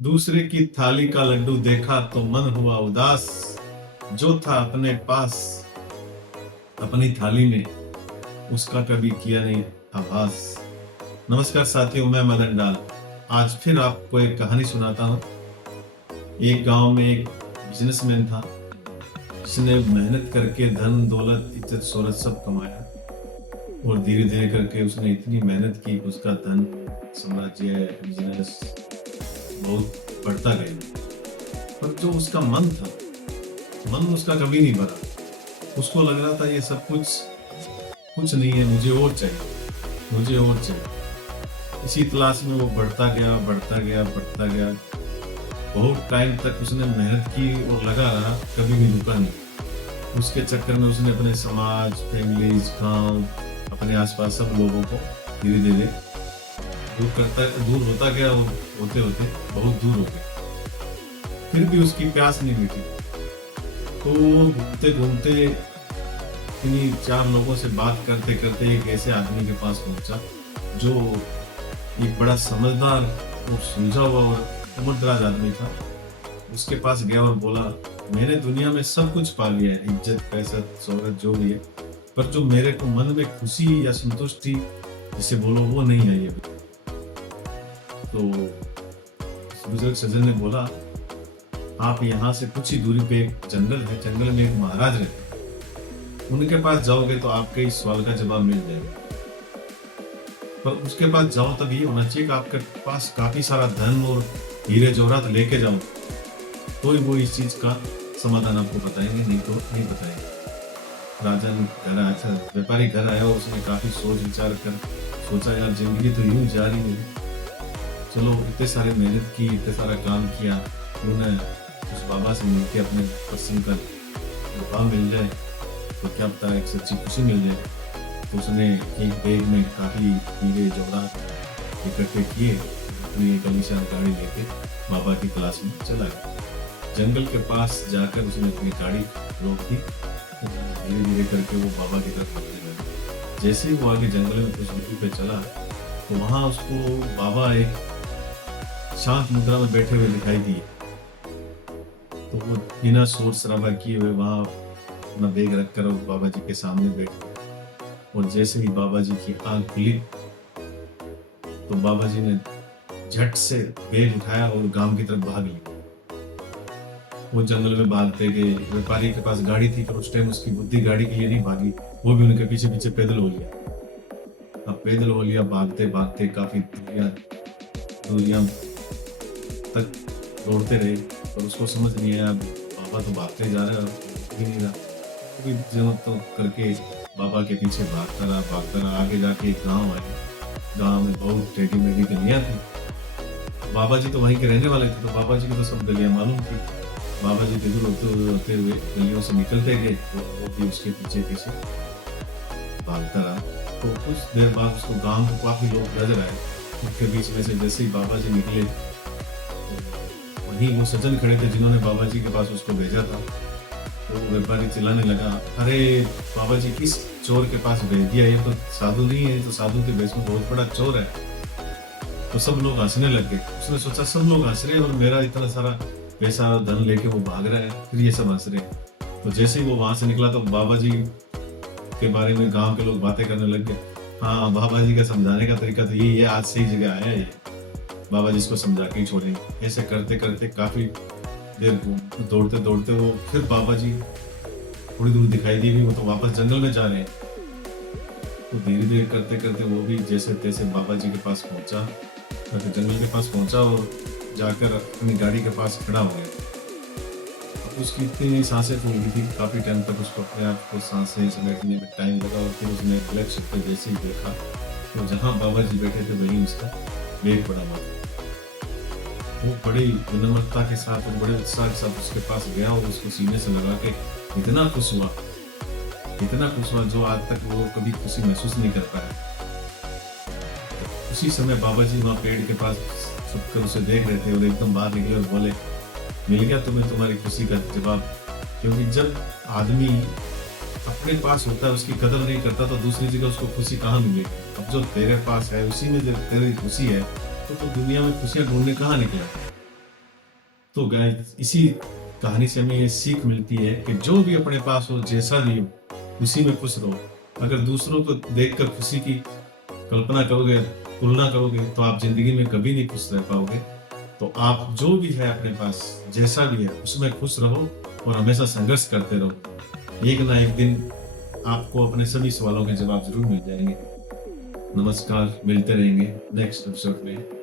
दूसरे की थाली का लड्डू देखा तो मन हुआ उदास, जो था अपने पास अपनी थाली में उसका कभी किया नहीं आभास। नमस्कार साथियों, मैं मदन डाल आज फिर आपको एक कहानी सुनाता हूँ। एक गांव में एक बिजनेसमैन था जिसने मेहनत करके धन दौलत इज्जत शोहरत सब कमाया और धीरे धीरे करके उसने इतनी मेहनत की, उसका धन साम्राज्य बिजनेस बहुत बढ़ता गया। पर जो उसका मन उसका कभी नहीं भरा। उसको लग रहा था ये सब कुछ कुछ नहीं है, मुझे और चाहिए, मुझे और चाहिए। इसी तलाश में वो बढ़ता गया बढ़ता गया बढ़ता गया। बहुत टाइम तक उसने मेहनत की और लगा रहा, कभी भी रुका नहीं। उसके चक्कर में उसने अपने समाज, फैमिलीज, गांव, अपने आसपास सब लोगों को धीरे धीरे दूर होता गया और होते होते बहुत दूर हो गया। फिर भी उसकी प्यास नहीं मिटी, तो घूमते घूमते इन्हीं चार लोगों से बात करते करते एक ऐसे आदमी के पास पहुंचा जो एक बड़ा समझदार और सुलझा हुआ और उम्रदराज आदमी था। उसके पास गया और बोला, मैंने दुनिया में सब कुछ पा लिया है, इज्जत पैसा शोहरत जो भी है, पर जो मेरे को मन में खुशी या संतुष्टि जिसे बोलो वो नहीं आई अभी। तो बुजुर्ग सज्जन ने बोला, आप यहाँ से कुछ ही दूरी पे एक जंगल है, जंगल में एक महाराज रहते हैं, उनके पास जाओगे तो आपके इस सवाल का जवाब मिल जाएगा। पर उसके पास जाओ तब ये होना चाहिए कि आपके पास काफी सारा धन और हीरे जवाहरात लेके जाओ, तो ही वो इस चीज का समाधान आपको बताएंगे, नहीं तो नहीं बताएंगे। राजा ने घर आया था, व्यापारी घर आया और उसने काफी सोच विचार कर सोचा, यार जिंदगी तो यूं जा रही है, चलो इतने सारे मेहनत की, इतने सारा काम किया, उन्होंने उस बाबा से मिलके अपने पसंद का जवाब मिल जाए तो क्या पता एक सच्ची खुशी मिल जाए। तो उसने एक बैग में काफी हीरे जवाहरात इकट्ठे किए, अपनी एक आलीशान गाड़ी लेके बाबा की तलाश में चला गया। जंगल के पास जाकर उसने अपनी गाड़ी रोक दी, धीरे धीरे करके वो बाबा की तरफ बढ़ने लगा। जैसे ही वो आगे जंगल में कुछ दूरी पे चला तो वहां उसको बाबा एक शांत मुद्रा में बैठे हुए दिखाई दिए। तो वो बिना शोर शराबा किए हुए वहां अपना बैग रखकर और बाबा जी के सामने बैठ गए। और जैसे ही बाबा जी की आंख खुली तो बाबा जी ने झट से बैग उठाया और गांव की तरफ भाग लिया। वो जंगल में भागते गए। व्यापारी के पास गाड़ी थी, पर उस टाइम उसकी बुद्धि गाड़ी के लिए नहीं भागी, वो भी उनके पीछे पीछे पैदल हो लिया। अब पैदल हो लिया, भागते भागते काफी दूरियां तक दौड़ते रहे, और उसको समझ नहीं आया बाबा तो भागते जा रहा है, नहीं रहा। कभी जो तो करके बाबा के पीछे भागता रहा। आगे जाके एक गांव आया। गांव में बहुत टेढ़ी मेढ़ी गलियां थी। बाबा जी तो वहीं के रहने वाले थे, तो बाबा जी को तो सब गलियां मालूम थी। बाबा जी इधर होते हुए गलियों से निकलते गए, वो भी उसके पीछे पीछे भागता रहा। तो कुछ देर बाद उसको गांव में काफी लोग नजर आए। उनके बीच में से जैसे ही बाबा जी निकले, वहीं वो सज्जन खड़े थे जिन्होंने बाबा जी के पास उसको भेजा था। तो व्यापारी चिल्लाने लगा, अरे बाबा जी किस चोर के पास भेज दिया, ये तो साधु नहीं है, तो साधु के भेष में बहुत बड़ा चोर है। तो सब लोग हंसने लग गए। उसने सोचा सब लोग हंस रहे हैं और मेरा इतना सारा पैसा और धन लेके वो भाग रहा है, फिर ये सब हंस रहे हैं। तो जैसे ही वो वहां से निकला तो बाबा जी के बारे में गांव के लोग बातें करने लग गए। हाँ, बाबा जी का समझाने का तरीका तो यही है, आज सही जगह आया है ये, बाबा जी इसको समझा के ही छोड़ेंगे। ऐसे करते करते काफी देर दौड़ते दौड़ते वो फिर बाबा जी थोड़ी दूर दिखाई दी भी, वो तो वापस जंगल में जा रहे हैं। तो धीरे धीरे करते करते वो भी जैसे तैसे बाबा जी के पास पहुंचा, जंगल के पास पहुंचा और जाकर अपनी गाड़ी के पास खड़ा हो गया। अब उसकी इतनी सांसें फूल गई थी, काफी टाइम तक उसको अपने आप को सांसें समेटने में टाइम लगा। और फिर उसने फ्लैगशिप पे जैसे ही देखा तो जहाँ बाबा जी बैठे थे वहीं उसका बैग पड़ा हुआ था। वो बड़ी विनम्रता के साथ और बड़े उत्साह के साथ उसके पास गया और उसको सीने से लगा के इतना खुश हुआ जो आज तक वो कभी खुशी महसूस नहीं कर पाया। उसी समय बाबा जी वहाँ पेड़ के पास छुपकर उसे देख रहे थे और एकदम बाहर निकले और बोले, मिल गया तुम्हें तुम्हारी खुशी का जवाब। क्योंकि जब आदमी अपने पास होता है उसकी कदर नहीं करता तो दूसरी जगह उसको खुशी कहाँ मिलेगी। अब जो तेरे पास है उसी में जब तेरी खुशी है तो दुनिया में खुशियां ढूंढने कहाँ निकला। तो गाइस इसी कहानी से हमें ये सीख मिलती है कि जो भी अपने पास हो, जैसा भी हो, उसी में खुश रहो। अगर दूसरों को देखकर खुशी की कल्पना करोगे, तुलना करोगे, तो आप जिंदगी में कभी नहीं खुश रह पाओगे। तो आप जो भी है अपने पास, जैसा भी है, उसमें खुश रहो और हमेशा संघर्ष करते रहो। एक ना एक दिन आपको अपने सभी सवालों के जवाब जरूर मिल जाएंगे। नमस्कार, मिलते रहेंगे नेक्स्ट एपिसोड में।